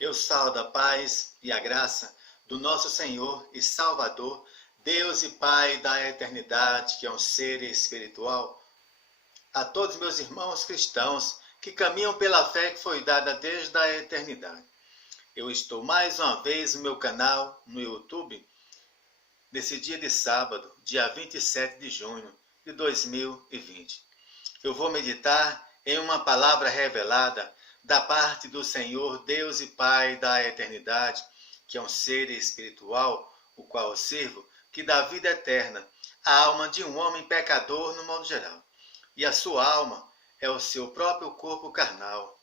Eu saúdo a paz e a graça do nosso Senhor e Salvador, Deus e Pai da eternidade, que é um ser espiritual, a todos meus irmãos cristãos que caminham pela fé que foi dada desde a eternidade. Eu estou mais uma vez no meu canal, no YouTube, nesse dia de sábado, dia 27 de junho de 2020. Eu vou meditar em uma palavra revelada da parte do Senhor, Deus e Pai da eternidade, que é um ser espiritual, o qual eu sirvo, que dá vida eterna à alma de um homem pecador no modo geral. E a sua alma é o seu próprio corpo carnal,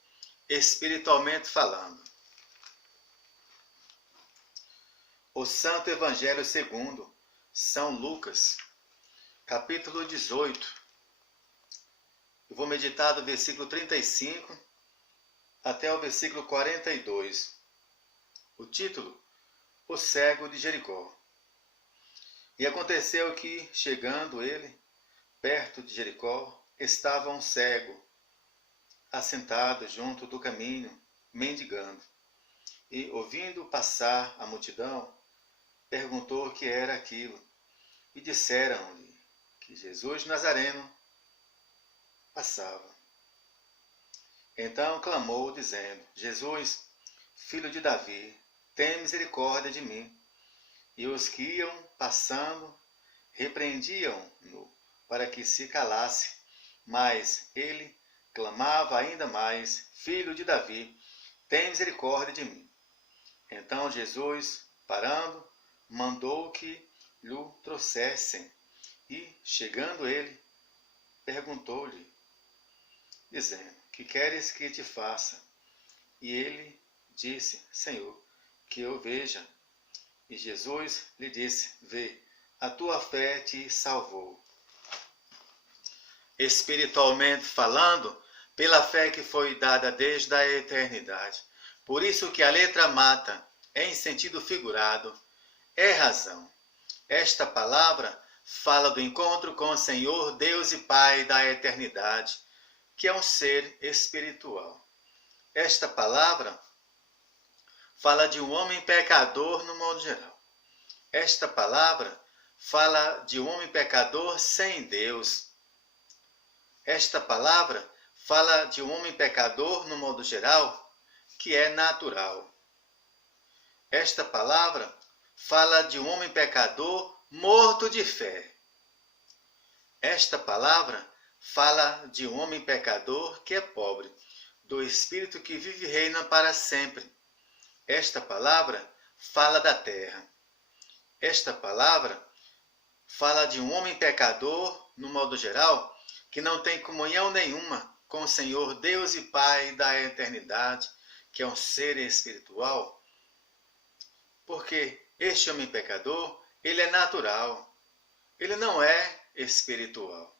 espiritualmente falando. O Santo Evangelho segundo São Lucas, capítulo 18. Eu vou meditar do versículo 35 até o versículo 42. O título: O cego de Jericó. E aconteceu que, chegando ele, perto de Jericó, estava um cego, assentado junto do caminho, mendigando. E, ouvindo passar a multidão, perguntou o que era aquilo. E disseram-lhe que Jesus Nazareno passava. Então clamou, dizendo: Jesus, filho de Davi, tem misericórdia de mim. E os que iam passando repreendiam-no para que se calasse. Mas ele clamava ainda mais: Filho de Davi, tem misericórdia de mim. Então Jesus, parando, mandou que lhe trouxessem. E, chegando ele, perguntou-lhe, dizendo: Que queres que te faça? E ele disse: Senhor, que eu veja. E Jesus lhe disse: Vê, a tua fé te salvou. Espiritualmente falando, pela fé que foi dada desde a eternidade. Por isso que a letra mata, em sentido figurado, é razão. Esta palavra fala do encontro com o Senhor, Deus e Pai da eternidade, que é um ser espiritual. Esta palavra fala de um homem pecador no modo geral. Esta palavra fala de um homem pecador sem Deus. Esta palavra fala de um homem pecador no modo geral, que é natural. Esta palavra fala de um homem pecador morto de fé. Esta palavra fala de um homem pecador que é pobre, do Espírito que vive e reina para sempre. Esta palavra fala da terra. Esta palavra fala de um homem pecador, no modo geral, que não tem comunhão nenhuma com o Senhor Deus e Pai da eternidade, que é um ser espiritual, porque este homem pecador, ele é natural, ele não é espiritual.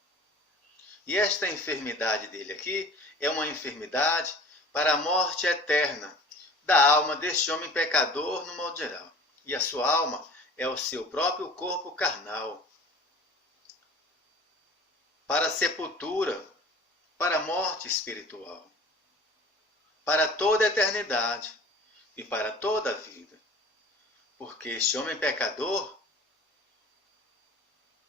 E esta enfermidade dele aqui é uma enfermidade para a morte eterna da alma deste homem pecador no modo geral. E a sua alma é o seu próprio corpo carnal. Para a sepultura, para a morte espiritual, para toda a eternidade e para toda a vida. Porque este homem pecador,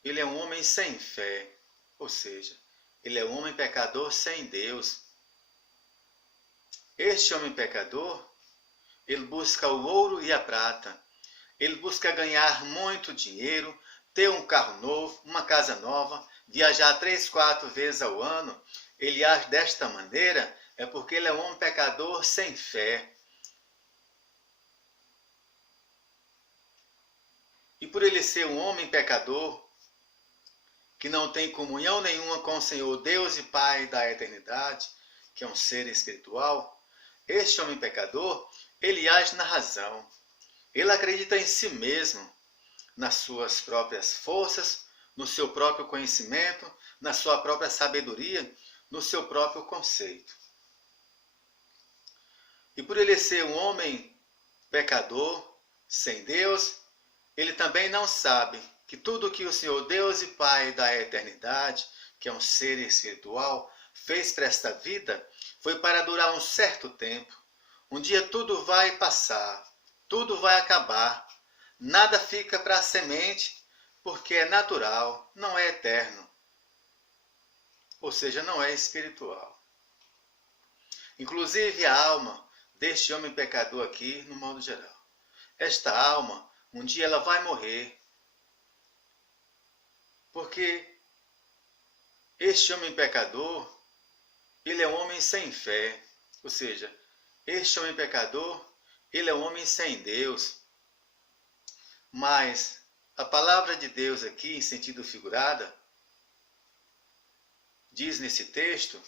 ele é um homem sem fé, ou seja, ele é um homem pecador sem Deus. Este homem pecador, ele busca o ouro e a prata, ele busca ganhar muito dinheiro, ter um carro novo, uma casa nova, viajar 3, 4 vezes ao ano. Ele age desta maneira é porque ele é um homem pecador sem fé. E por ele ser um homem pecador, que não tem comunhão nenhuma com o Senhor Deus e Pai da eternidade, que é um ser espiritual, este homem pecador, ele age na razão. Ele acredita em si mesmo, nas suas próprias forças, no seu próprio conhecimento, na sua própria sabedoria, no seu próprio conceito. E por ele ser um homem pecador, sem Deus, ele também não sabe que tudo que o Senhor Deus e Pai da eternidade, que é um ser espiritual, fez para esta vida, foi para durar um certo tempo, Um dia tudo vai passar, tudo vai acabar. Nada fica para a semente, porque é natural, não é eterno. Ou seja, não é espiritual. Inclusive a alma deste homem pecador aqui, no modo geral. Esta alma, um dia ela vai morrer. Porque este homem pecador, ele é um homem sem fé. Ou seja, este homem pecador, ele é um homem sem Deus. Mas a palavra de Deus aqui, em sentido figurado, diz nesse texto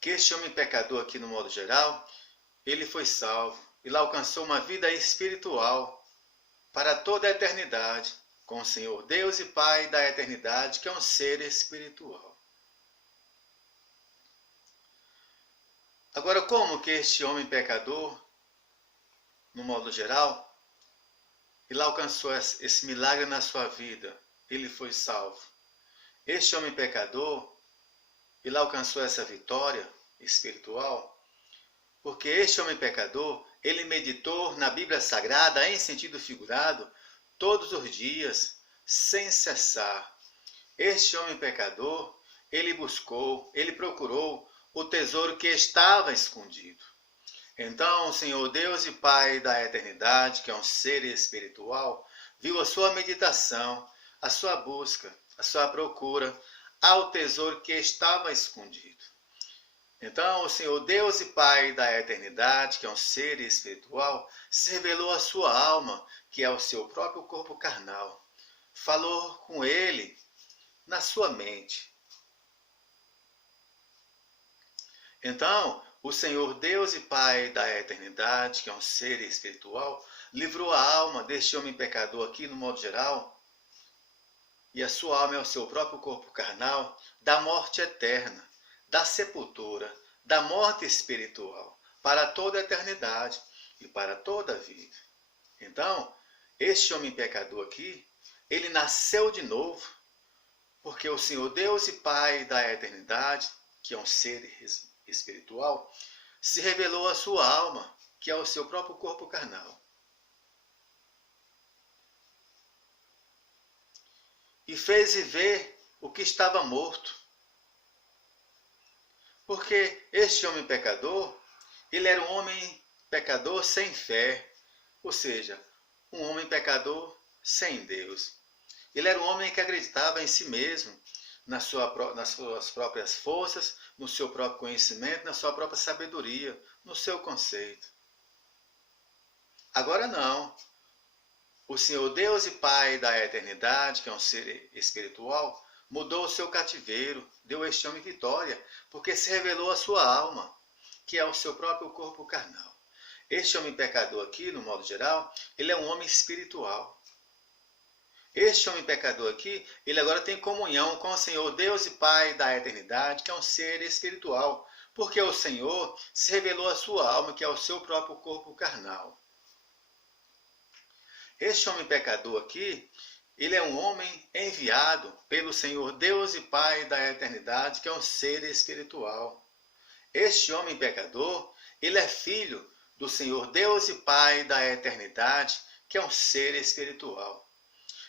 que este homem pecador aqui, no modo geral, ele foi salvo. Ele alcançou uma vida espiritual para toda a eternidade, com o Senhor Deus e Pai da eternidade, que é um ser espiritual. Agora, como que este homem pecador, no modo geral, ele alcançou esse milagre na sua vida? Ele foi salvo. Este homem pecador, ele alcançou essa vitória espiritual porque este homem pecador, ele meditou na Bíblia Sagrada, em sentido figurado, todos os dias, sem cessar. Este homem pecador, ele buscou, ele procurou o tesouro que estava escondido. Então, o Senhor Deus e Pai da eternidade, que é um ser espiritual, viu a sua meditação, a sua busca, a sua procura ao tesouro que estava escondido. Então, o Senhor Deus e Pai da eternidade, que é um ser espiritual, se revelou à sua alma, que é o seu próprio corpo carnal. Falou com ele na sua mente. Então, o Senhor Deus e Pai da eternidade, que é um ser espiritual, livrou a alma deste homem pecador aqui, no modo geral, e a sua alma é o seu próprio corpo carnal, da morte eterna, da sepultura, da morte espiritual, para toda a eternidade e para toda a vida. Então, este homem pecador aqui, ele nasceu de novo, porque o Senhor Deus e Pai da eternidade, que é um ser espiritual, se revelou à sua alma, que é o seu próprio corpo carnal. E fez viver o que estava morto. Porque este homem pecador, ele era um homem pecador sem fé, ou seja, um homem pecador sem Deus. Ele era um homem que acreditava em si mesmo, nas suas próprias forças, no seu próprio conhecimento, na sua própria sabedoria, no seu conceito. Agora não. O Senhor Deus e Pai da eternidade, que é um ser espiritual, mudou o seu cativeiro, deu a este homem vitória, porque se revelou a sua alma, que é o seu próprio corpo carnal. Este homem pecador aqui, no modo geral, ele é um homem espiritual. Este homem pecador aqui, ele agora tem comunhão com o Senhor Deus e Pai da eternidade, que é um ser espiritual, porque o Senhor se revelou a sua alma, que é o seu próprio corpo carnal. Este homem pecador aqui, ele é um homem enviado pelo Senhor Deus e Pai da eternidade, que é um ser espiritual. Este homem pecador, ele é filho do Senhor Deus e Pai da eternidade, que é um ser espiritual.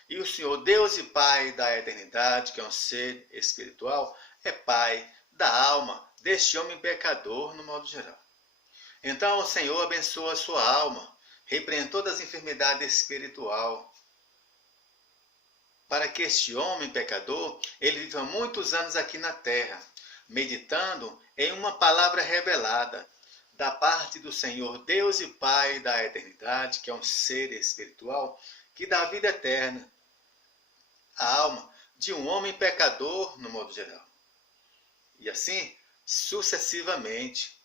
E o Senhor Deus e Pai da eternidade, que é um ser espiritual, é Pai da alma deste homem pecador, no modo geral. Então o Senhor abençoa a sua alma, repreende todas as enfermidades espiritual, para que este homem pecador, ele viva muitos anos aqui na terra, meditando em uma palavra revelada da parte do Senhor Deus e Pai da eternidade, que é um ser espiritual, que dá vida eterna à alma de um homem pecador, no modo geral. E assim, sucessivamente,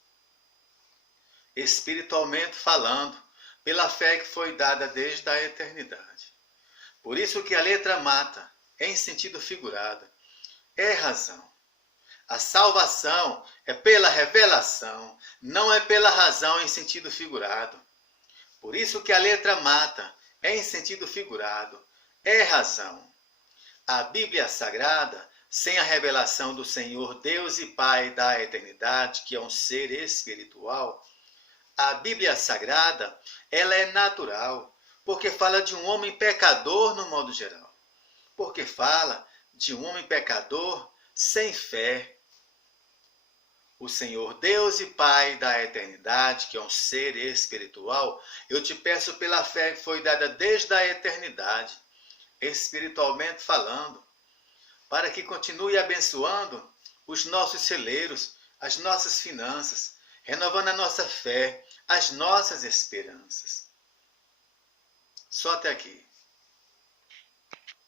espiritualmente falando, pela fé que foi dada desde a eternidade. Por isso que a letra mata, em sentido figurado, é razão. A salvação é pela revelação, não é pela razão em sentido figurado. Por isso que a letra mata, em sentido figurado, é razão. A Bíblia Sagrada, sem a revelação do Senhor Deus e Pai da eternidade, que é um ser espiritual, A Bíblia Sagrada, ela é natural, porque fala de um homem pecador no modo geral. Porque fala de um homem pecador sem fé. O Senhor Deus e Pai da eternidade, que é um ser espiritual, eu te peço pela fé que foi dada desde a eternidade, espiritualmente falando, para que continue abençoando os nossos celeiros, as nossas finanças, renovando a nossa fé, as nossas esperanças. Só até aqui.